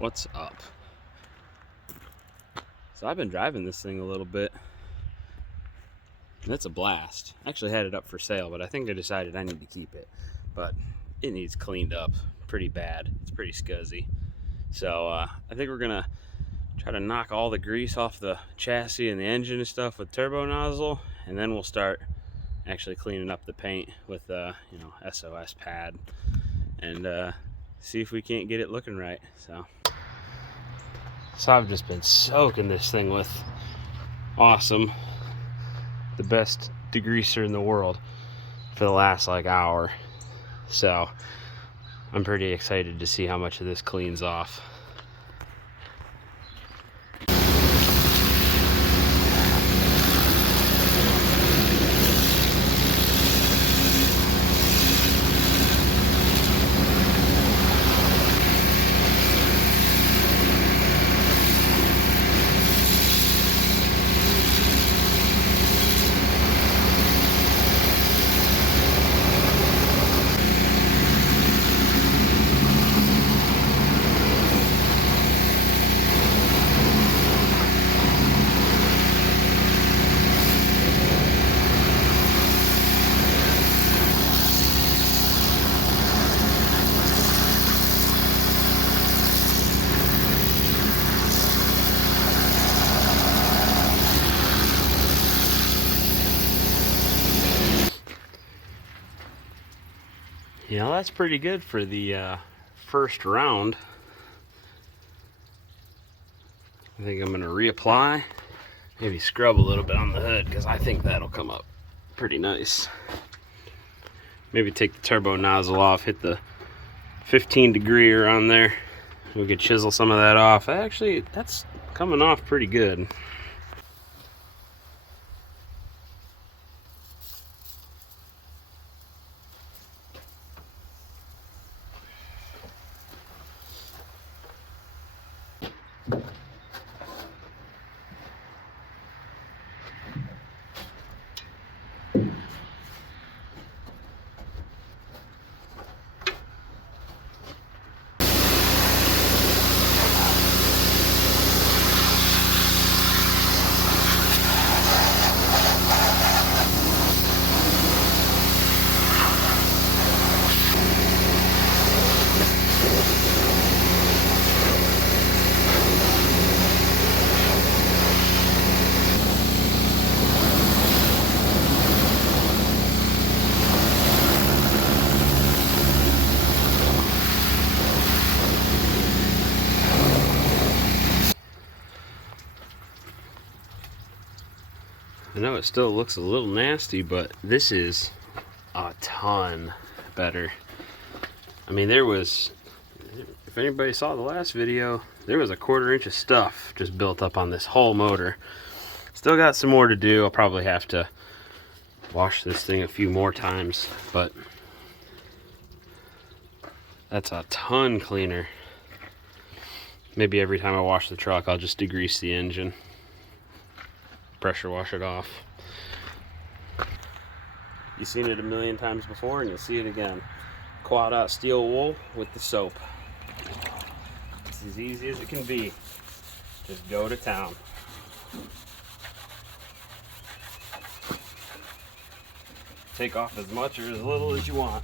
What's up? So I've been driving this thing a little bit, and it's a blast. I actually had it up for sale, but I think I decided I need to keep it. But it needs cleaned up pretty bad. It's pretty scuzzy. So I think we're gonna try to knock all the grease off the chassis and the engine and stuff with turbo nozzle, and then we'll start actually cleaning up the paint with SOS pad and see if we can't get it looking right. So I've just been soaking this thing with Awesome, the best degreaser in the world, for the last hour. So I'm pretty excited to see how much of this cleans off. That's pretty good for the first round. I think I'm going to reapply, maybe scrub a little bit on the hood, because I think that'll come up pretty nice. Maybe take the turbo nozzle off, hit the 15 degreer on there. We could chisel some of that off. Actually, that's coming off pretty good. I know it still looks a little nasty, but this is a ton better. I mean, if anybody saw the last video, there was a 1/4 inch of stuff just built up on this whole motor. Still got some more to do. I'll probably have to wash this thing a few more times, but that's a ton cleaner. Maybe every time I wash the truck, I'll just degrease the engine, pressure wash it off. You've seen it a million times before, and you'll see it again. Quad out steel wool with the soap. It's as easy as it can be. Just go to town. Take off as much or as little as you want.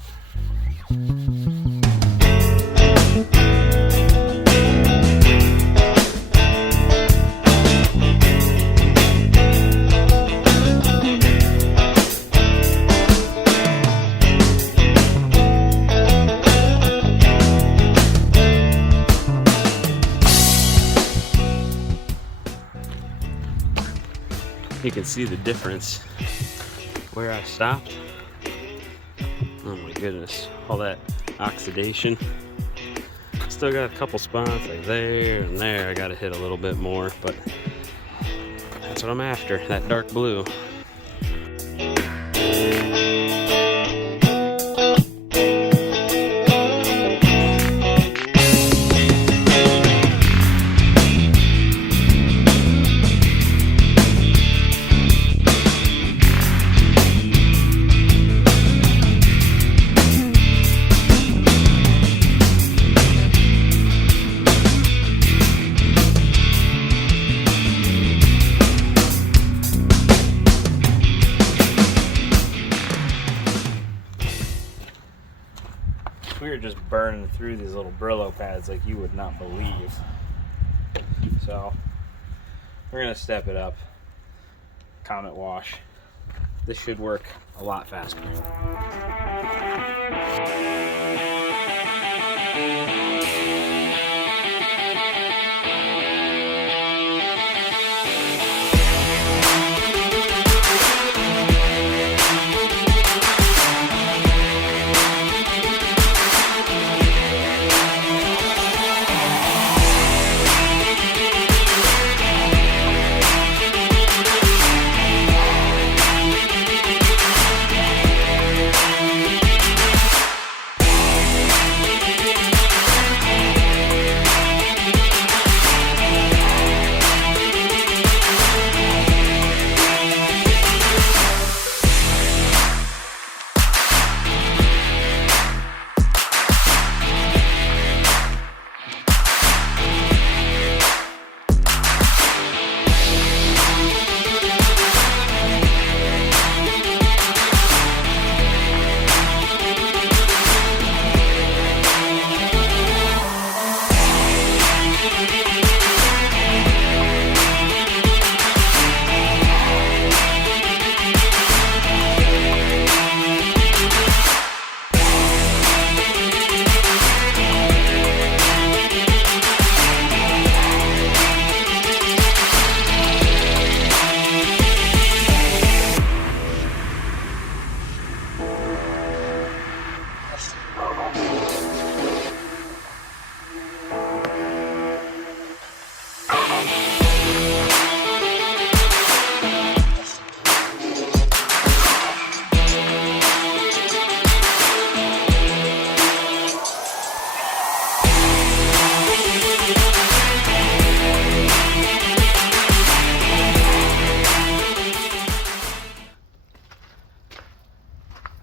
You can see the difference where I stopped. Oh my goodness, all that oxidation. Still got a couple spots like there and there. I gotta hit a little bit more, but that's what I'm after, that dark blue. burning through these little Brillo pads like you would not believe. So we're gonna step it up. Comet wash. This should work a lot faster.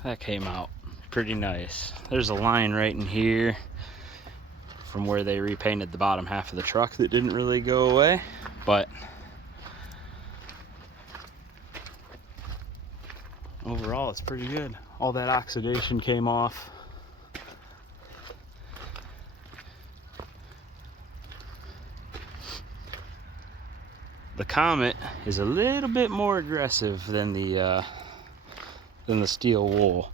That came out pretty nice. There's a line right in here from where they repainted the bottom half of the truck that didn't really go away, but overall it's pretty good. All that oxidation came off. The Comet is a little bit more aggressive than the steel wool,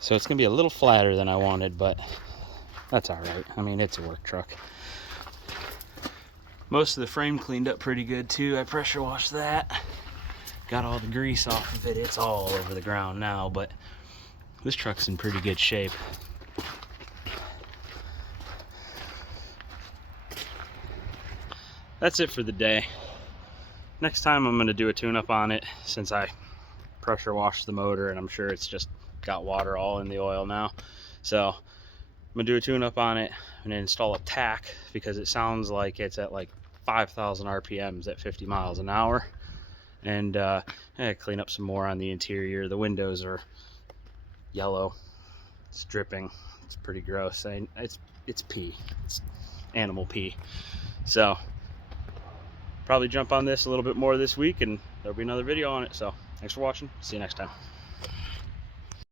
so it's gonna be a little flatter than I wanted, but that's all right. I mean, it's a work truck. Most of the frame cleaned up pretty good too. I pressure washed that, got all the grease off of it. It's all over the ground now, but this truck's in pretty good shape. That's it for the day. Next time I'm gonna do a tune-up on it, since I pressure washed the motor and I'm sure it's just got water all in the oil now. So I'm gonna do a tune-up on it and install a tack, because it sounds like it's at like 5,000 RPMs at 50 miles an hour. And clean up some more on the interior. The windows are yellow. It's dripping. It's pretty gross. It's pee. It's animal pee. So probably jump on this a little bit more this week, and there'll be another video on it. So thanks for watching. See you next time.